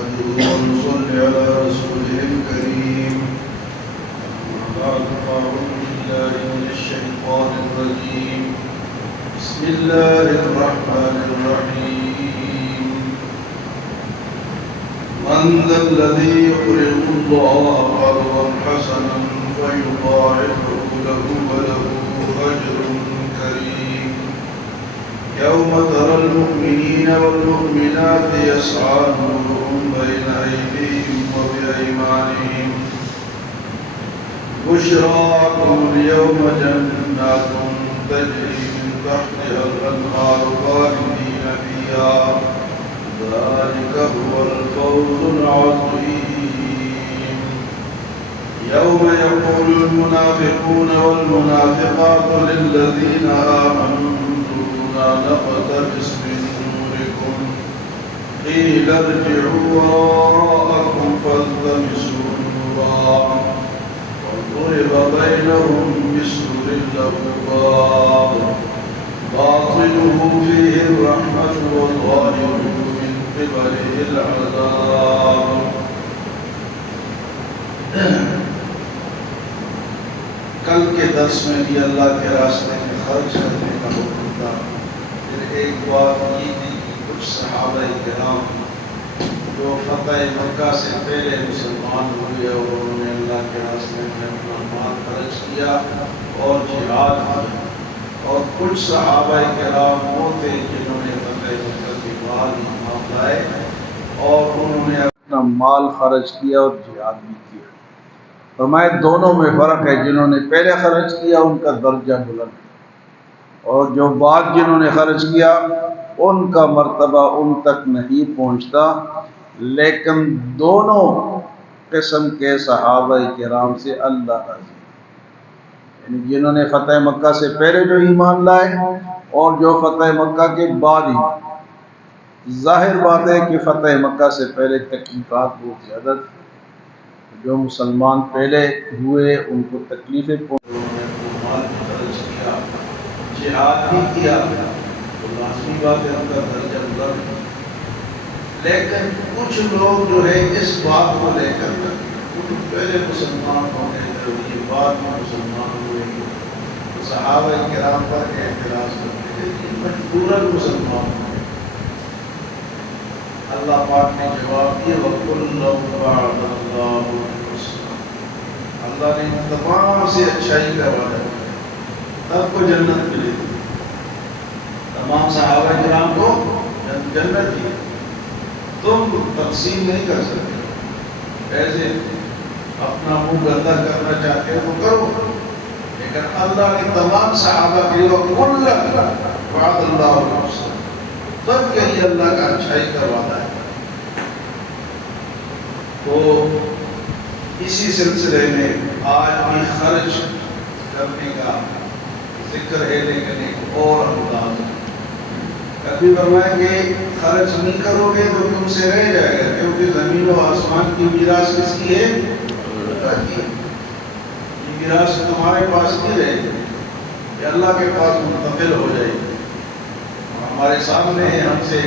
نحمده ونصلي على رسوله الكريم. أما بعد فأعوذ بالله من الشيطان الرجيم. بسم الله الرحمن الرحيم. من ذا الذي يقرض الله قرضا حسنا فيضاعفه له وله أجر كريم. يوم ترى المؤمنين والمؤمنات يسعى نورهم بين أيديهم وبأيمانهم بشراكم اليوم جنات تجري من تحتها الأنهار خالدين فيها ذلك هو الفوز العظيم. يوم يقول المنافقون والمنافقات للذين آمنوا نقتبس من نوركم قيل ارجعوا وراءكم فالتمسوا نورا وضرب بينهم بسور له باب باطنه فيه الرحمة وظاهره من قبله العذاب. کل کے درس میں بھی اللہ کے راستے میں خرچ کرنے کا حکم تھا. پھر ایک بات یہ تھی کہ کچھ صحابہ کرام جو فتح مکہ سے پہلے مسلمان ہوئے اور انہوں نے اللہ کے راستے میں اپنا مال خرچ کیا اور جہاد کیا، اور کچھ صحابہ کرام وہ تھے جنہوں نے فتح مکہ کے بعد ایمان لائے اور انہوں نے اپنا مال خرچ کیا اور جہاد بھی کیا. فرمائے دونوں میں فرق ہے، جنہوں نے پہلے خرچ کیا ان کا درجہ بلند ہے اور جو بعد جنہوں نے خرچ کیا ان کا مرتبہ ان تک نہیں پہنچتا. لیکن دونوں قسم کے صحابہ کرام سے اللہ راضی، یعنی جنہوں نے فتح مکہ سے پہلے جو ایمان لائے اور جو فتح مکہ کے بعد ایمان. ظاہر بات ہے کہ فتح مکہ سے پہلے تکلیفات بہت زیادہ تھی. جو مسلمان پہلے ہوئے ان کو تکلیفیں پہنچی، انہوں نے اپنا مال بھی خرچ کیا، جہاد بھی کیا، تو لازمی بات ہے ان کا درجہ بلند. لیکن کچھ لوگ جو ہے اس بات کو لے کر پہلے مسلمان ہونے ضروری بعد میں مسلمان ہوئے تو صحابہ کرام پر اعتراض کرتے تھے کہ مجبوراً مسلمان ہوئے. اللہ پاک نے جواب دیا وَكُلًّا وَعَدَ اللَّهُ الْحُسْنَىٰ. اللہ نے تمام سے اچھائی کا وعدہ کیا، سب کو جنت ملے گی. تمام صحابہ کرام کو جنت دی. تم تقسیم نہیں کر سکتے، ایسے اپنا منہ گندا کرنا چاہتے ہو تو کرو، لیکن اللہ نے تمام صحابہ کے وَكُلًّا وَعَدَ اللَّهُ الْحُسْنَىٰ، سب کے لیے اللہ کا اچھائی کا وعدہ ہے. تو اسی سلسلے میں آج بھی خرچ کرنے کا ذکر ہے، لیکن ایک اور انداز ہے. کبھی فرمائیں کہ خرچ نہیں کرو گے تو تم سے رہ جائے گا، کیونکہ زمین و آسمان کی میراث کس کی ہے؟ اللہ کی. یہ میراث تمہارے پاس نہیں رہے گی، یہ اللہ کے پاس منتقل ہو جائے گی. ہمارے سامنے ہے، ہم سے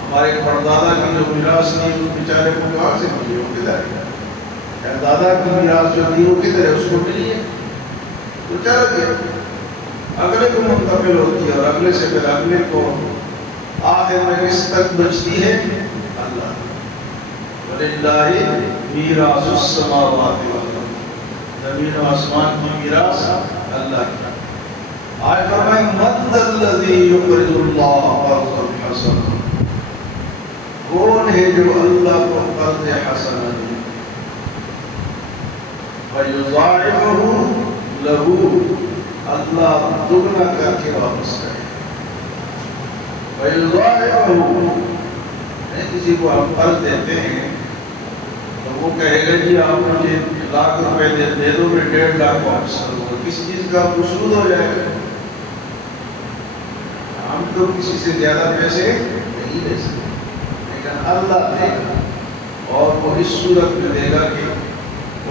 ہمارے پردادا کی جو میراث نہیں اس بیچارے کو کہاں سے ملی، وہ کدھر ہے؟ دادا کی میراث جو تھی وہ کدھر ہے؟ اس کو ملی ہے تو چل گیا، اگلے کو منتقل ہوتی ہے اور اگلے سے پھر اگلے کو. آخر میں کس تک بچتی ہے؟ اللہ. وَلِلَّهِ مِيرَاثُ السَّمَاوَاتِ وَالْأَرْضِ، زمین و آسمان کی میراث اللہ کی. آج فرمائیں مَنْ ذَا الَّذِي يُقْرِضُ اللَّهَ قَرْضًا حَسَنًا. کون ہے جو اللہ کو قرض حسن دے فَيُضَاعِفَهُ لَهُ، اللہ دگنا کر کے واپس کرے. کسی کو ہم قرض دیتے ہیں تو وہ کہے گا جی آپ مجھے ₹1,00,000 دے دو، میں 1.5 لاکھ واپس کروں گا. کس چیز کا سود ہو جائے گا؟ ہم تو کسی سے زیادہ پیسے نہیں لے سکتے، لیکن اللہ دے گا اور وہ اس صورت میں دے گا کہ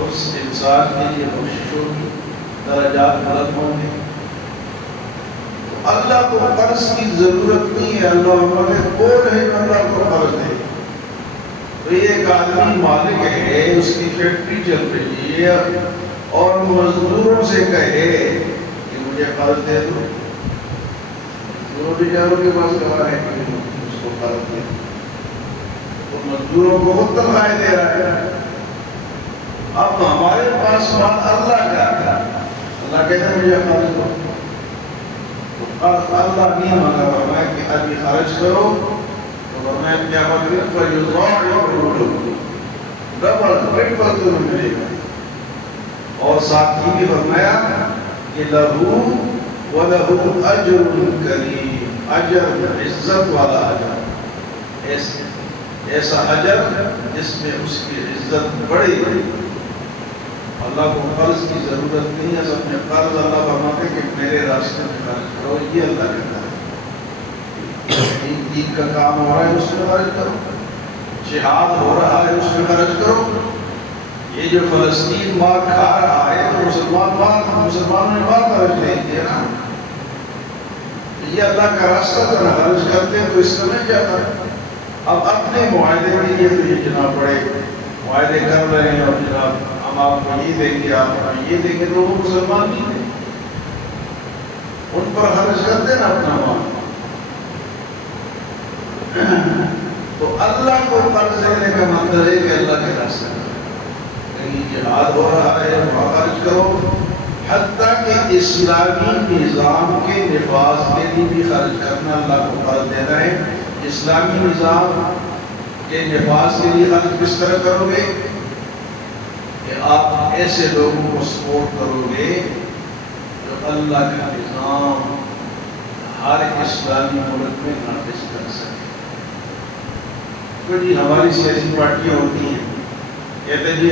اس انسان کے لیے بخششوں کی درجات بلند ہوں گے. اللہ کو قرض کی ضرورت نہیں ہے. اللہ ہمارے کون ہے جو اللہ کو قرض دے؟ تو یہ آدمی مالک ہے، اس کی فیکٹری چل رہی ہے اور مزدوروں سے کہے کہ مجھے قرض دے دو، مزدوروں بیچاروں کے پاس کہا ہے کہ اس کو قرض دے، تو مزدوروں کو خود تنخواہیں دے رہا ہے۔ اب ہمارے پاس مال اللہ کا ہے، اللہ کہتے ہیں مجھے قرض دو، تو قرض اللہ نہیں مانگا، فرمایا کہ ابھی خرچ کرو، تو فرمایا کیا مطلب فَيُضَاعِفُ ڈبل ٹرپل تمہیں ملے گا۔ اور ساتھ ہی بھی فرمایا کہ لہو وَلَهُ أَجْرٌ كَرِيمٌ، اجر عزت والا اجر، ایسا اجر جس میں اس کی عزت بڑی بڑی۔ اللہ کو قرض کی ضرورت نہیں ہے، سب میں قرض اللہ فرماتے کہ میرے راستے میں خرچ کرو، یہ اللہ کہتا ہے۔ دین کا کام ہو رہا ہے اس میں خرچ کرو، جہاد ہو رہا ہے اس میں خرچ کرو۔ یہ جو فلسطین مار کھا رہا ہے تو مسلمانوں نے مار خرچ نہیں کیا نا، یہ اللہ کا راستہ تھا نا، خرچ کرتے ہیں تو اس کا نہیں جاتا۔ اب اپنے معاہدے کے لیے تو یہ جناب بڑے معاہدے کر رہے ہیں، اور جناب ہم آپ کو یہ دیں گے، آپ کو یہ دیں گے، تو وہ مسلمان نہیں دیں، ان پر خرچ کرتے نا اپنا مال۔ تو اللہ کو قرض دینے کا مطلب ہے کہ اللہ کے راستے میں کہیں جہاد ہو رہا ہے وہاں خرچ کرو، حتیٰ کہ اسلامی نظام کے نفاذ کے لیے بھی خرچ کرنا اللہ کو قرض دینا ہے۔ اسلامی نظام کے نفاذ کے لیے خرچ کس طرح کرو گے کہ آپ ایسے لوگوں کو سپورٹ کرو گے جو اللہ کا نظام ہر اسلامی ملک میں نافذ کر سکے۔ تو جی ہماری سیاسی پارٹیاں ہوتی ہیں، کہتے ہیں جی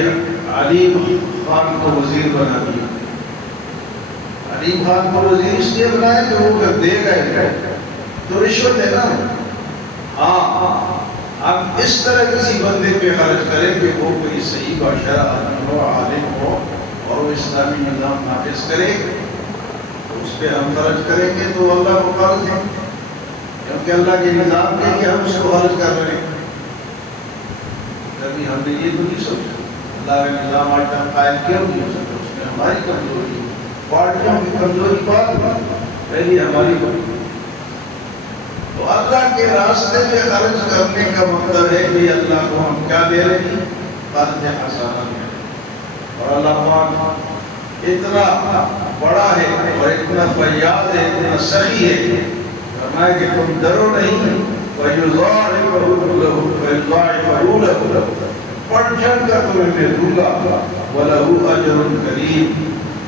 علیم خان کو وزیر بنا دیا، علیم خان کو وزیر اس لیے بنایا کہ وہ پھر دے گا، تو رشوت ہے نا۔ ہاں ہم اس طرح کسی بندے پہ خرچ کریں کہ وہ کوئی صحیح بادشاہ آدمی ہو، عالم ہو، اور وہ اسلامی نظام نافذ کرے، تو اس پہ ہم خرچ کریں گے تو اللہ کو قرض دیں، کیونکہ اللہ کے نظام کے لیے ہم اس کو خرچ کر رہے ہیں۔ کبھی ہم نے یہ تو نہیں سوچا اللہ کا نظام آج تک قائم کیوں نہیں ہو سکتا، اس میں ہماری کمزوری، پارٹیوں کی کمزوری بات پہلی ہماری کمزوری۔ تو اللہ کے راستے میں خرچ کرنے کا مطلب ہے کہ اللہ کو ہم کیا دے رہے ہیں، قرض حسنہ دے رہے ہیں۔ اور اللہ پاک اتنا بڑا ہے اور اتنا فیاض ہے، اتنا سخی ہے، فرمایا کہ تم ڈرو نہیں، فَيُضَاعِفُهُ لَهُ، بڑھ چڑھ کر تمہیں میں دوں گا، وَلَهُ أَجْرٌ كَرِيمٌ،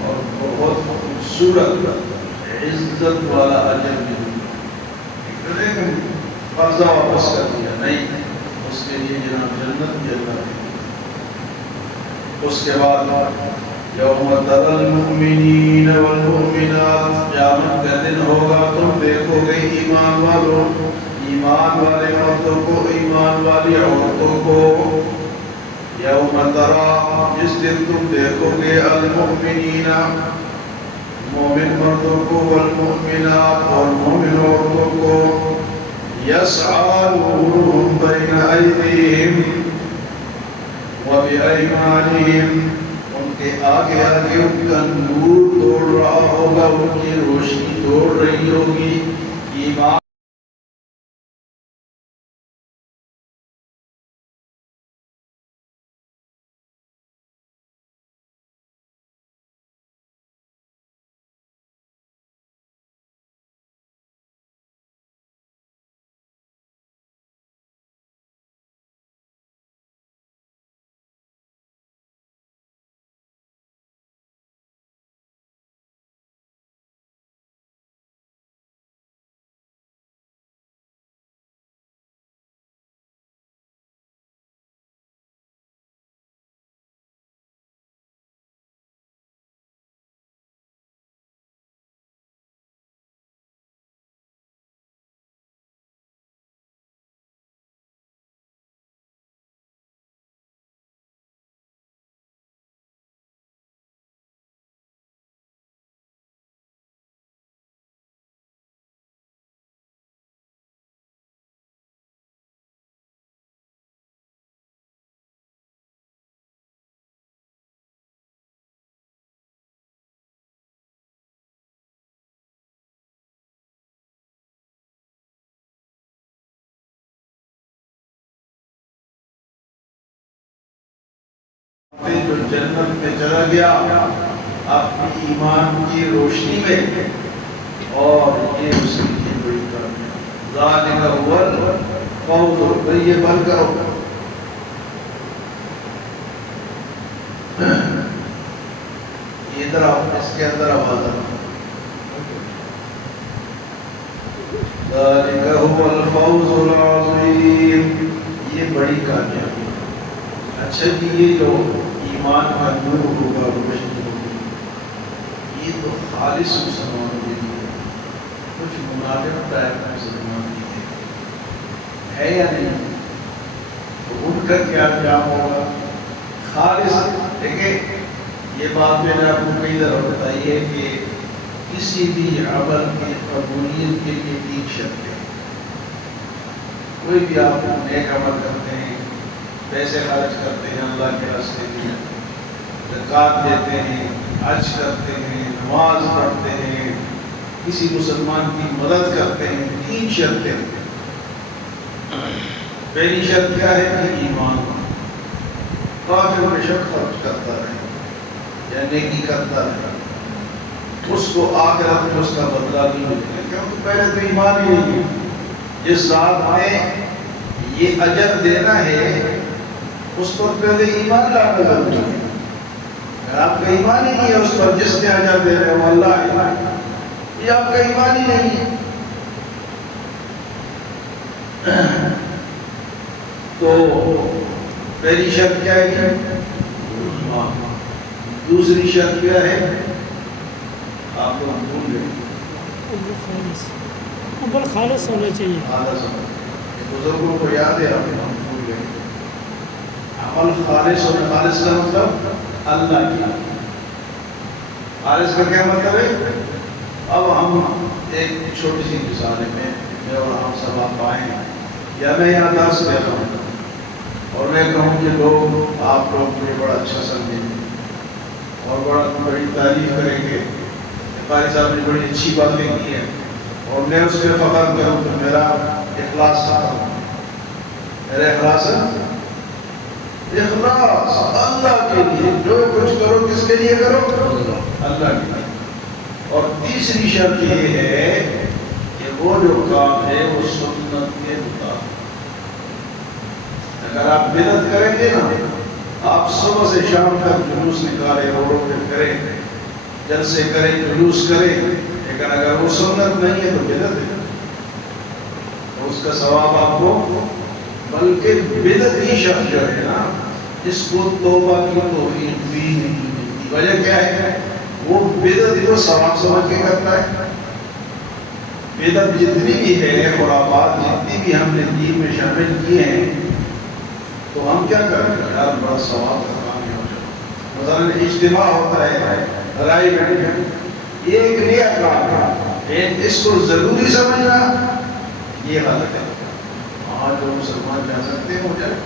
اور بہت خوبصورت عزت والا اجر بھی دوں گا۔ لیکن قرضہ واپس کر دیا نہیں، اس کے لیے جناب جنت بھی اللہ ہے۔ اس کے بعد یوم تری المؤمنین والمؤمنات، قیامت کا دن ہوگا، تم دیکھو گے ایمان والوں، ایمان والے مردوں کو، ایمان والی عورتوں کو۔ یوم تری، جس دن تم دیکھو گے، المؤمنین، مومن مردوں کو، والمؤمنات، اور مومن عورتوں کو، یسعی نورهم بین ایدیہم وبأیمانہم، ان کے آگے آگے ان کا نور دوڑ رہا ہوگا، ان کی روشنی دوڑ رہی ہوگی، ایمان جو جنت میں چلا گیا اپنی ایمان کی روشنی میں، اور یہ اس کی بڑی کامیابی، ذالک هو الفوز، بھئی یہ بند کرو، ادھر آؤ، اس کے اندر آواز آ، ذالک هو الفوز العظیم، یہ بڑی کامیابی۔ اچھا جی، یہ جو ایمان کا نور ہوگا، روشنی ہوگی، یہ تو خالص مسلمانوں کے لیے، کچھ منافق ٹائپ مسلمان کے لیے ہے یا نہیں؟ تو ان کا کیا انجام ہوگا؟ خالص دیکھیں، یہ بات میں نے آپ کو کئی دفعہ بتائی ہے کہ کسی بھی عمل کی قبولیت کے لیے تین شرطیں ہیں۔ کوئی بھی آپ نیک عمل کرتے ہیں، پیسے خرچ کرتے ہیں اللہ کے راستے میں، زکوٰۃ دیتے ہیں، حج کرتے ہیں، نماز پڑھتے ہیں، کسی مسلمان کی مدد کرتے ہیں، تین شرطیں ہیں۔ پہلی شرط کیا ہے کہ ایمان، کافر بے شک خرچ کرتا رہے یا نیکی کرتا رہے، اس کو آخرت میں اس کا بدلہ بھی ملے گا، کیونکہ پہلے تو ایمان ہی نہیں ہے۔ جس ذات میں یہ اجر دینا ہے اس کو پہلے ایمان لانا ضروری ہے۔ اگر آپ کا ایمان ہی نہیں ہے اس پر جس نے اجر دے رہے ہو اللہ ہے، یہ آپ کا ایمان ہی نہیں ہے۔ تو پہلی شرط کیا ہے؟ دوسری شرط کیا ہے؟ آپ لوگ بھول گئے، عمل خالص ہونا چاہیے۔ خالص ہونا، بزرگوں کو یاد ہے، آپ ہم بھول گئے۔ عمل خالص ہونا، خالص کا مطلب اللہ کی، خالص کا کیا مطلب ہے؟ اب ہم ایک چھوٹی سی مثال میں اور ہم سب آپ آئیں یا میں یہاں درس دے رہا ہوں اور میں کہوں کہ لوگ آپ لوگ مجھے بڑا اچھا سمجھیں گے اور بڑی تعریف کریں گے، قاری صاحب نے بڑی اچھی باتیں کی ہیں، اور میں اس پہ فخر کروں تو میرا اخلاص ختم، میرا اخلاص اللہ کے لیے، جو کچھ کرو کس کے لیے کرو؟ اللہ کے لیے۔ اور تیسری شرط یہ ہے کہ وہ جو کام ہے وہ سنت کے مطابق۔ اگر آپ بدعت کریں گے نا، آپ صبح سے شام تک جلوس نکالے، روڈوں پہ کریں، جلسے کریں، جلوس کریں، لیکن اگر وہ سنت نہیں ہے تو بدعت ہے، تو اس کا ثواب آپ کو، بلکہ بدعتی شخص جو ہے نا، اس کو توبہ کی توفیق بھی نہیں ملتی۔ وجہ کیا ہے؟ وہ بدعت کو ثواب سمجھ کے کرتا ہے۔ بدعت جتنی بھی ہے، خرافات جتنی بھی ہم نے دین میں شامل کیے ہیں، تو ہم کیا کریں گے؟ یار بڑا ثواب کا کام ہے، مثلا اجتماع ہوتا ہے، رائے بیٹھے، یہ ایک نیا کام ہے، لیکن اس کو ضروری سمجھنا یہ غلط ہے۔ وہاں جو مسلمان جا سکتے ہیں وہ جائیں۔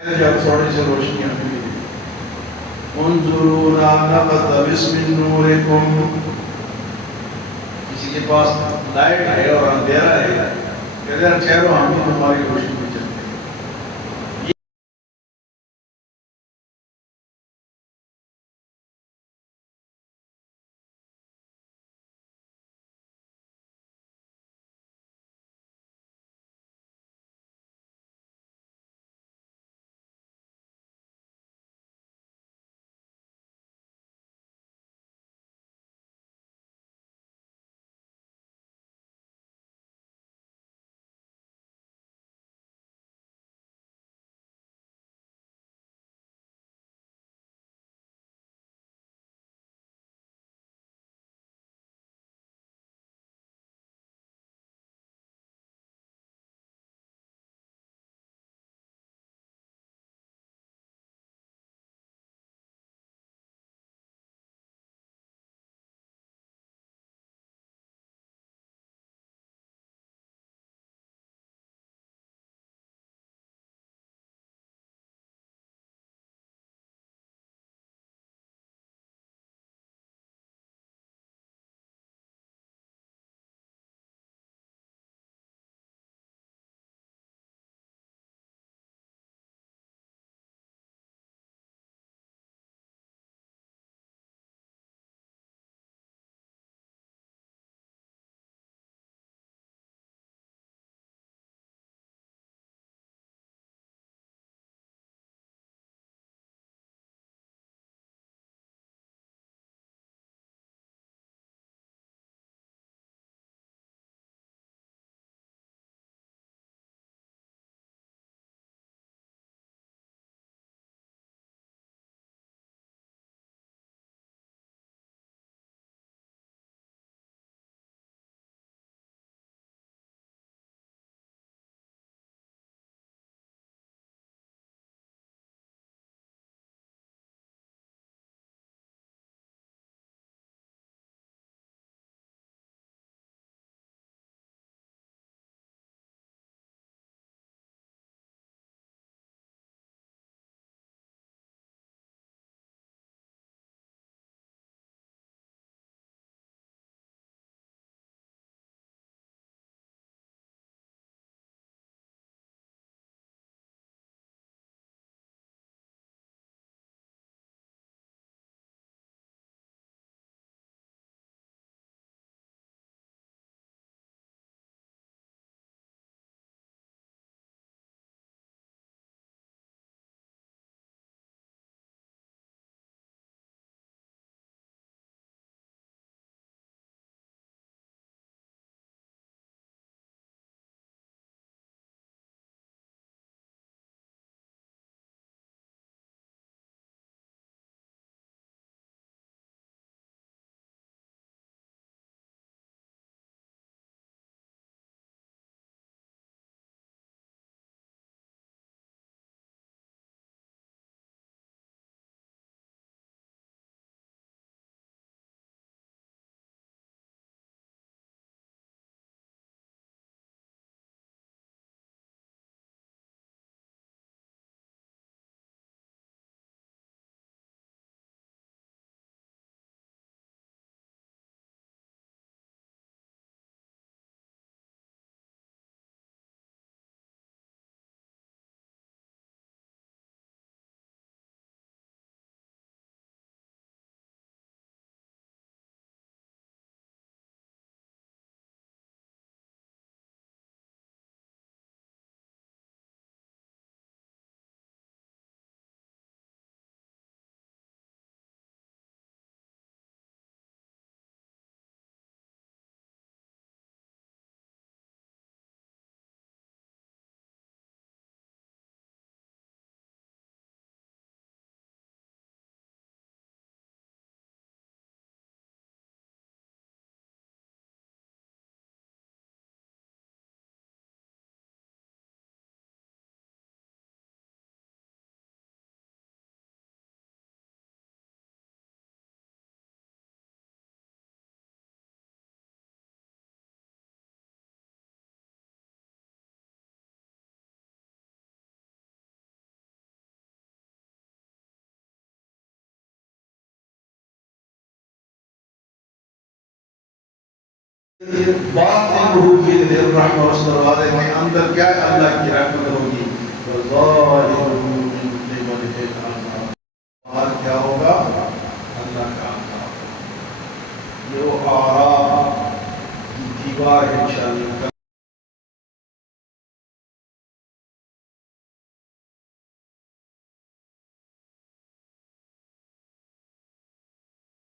جب تھوڑی سی روشنی ملی انظرونا نقتبس من نورکم، کسی کے پاس لائٹ ہے اور اندھیرا ہے، کہتے ہیں ٹھہرو ہم بھی تمہاری روشنی میں چلتے ہیں۔ باطنہ فی الرحمہ، اس دروازے کے اندر کیا ہے؟ اللہ کی رحمت ہوگی، وظاہرہ من قبلہ العذاب، اور کیا ہوگا؟ اللہ کا عذاب۔ یہ وہ آرام کی دیوار ہے انشاءاللہ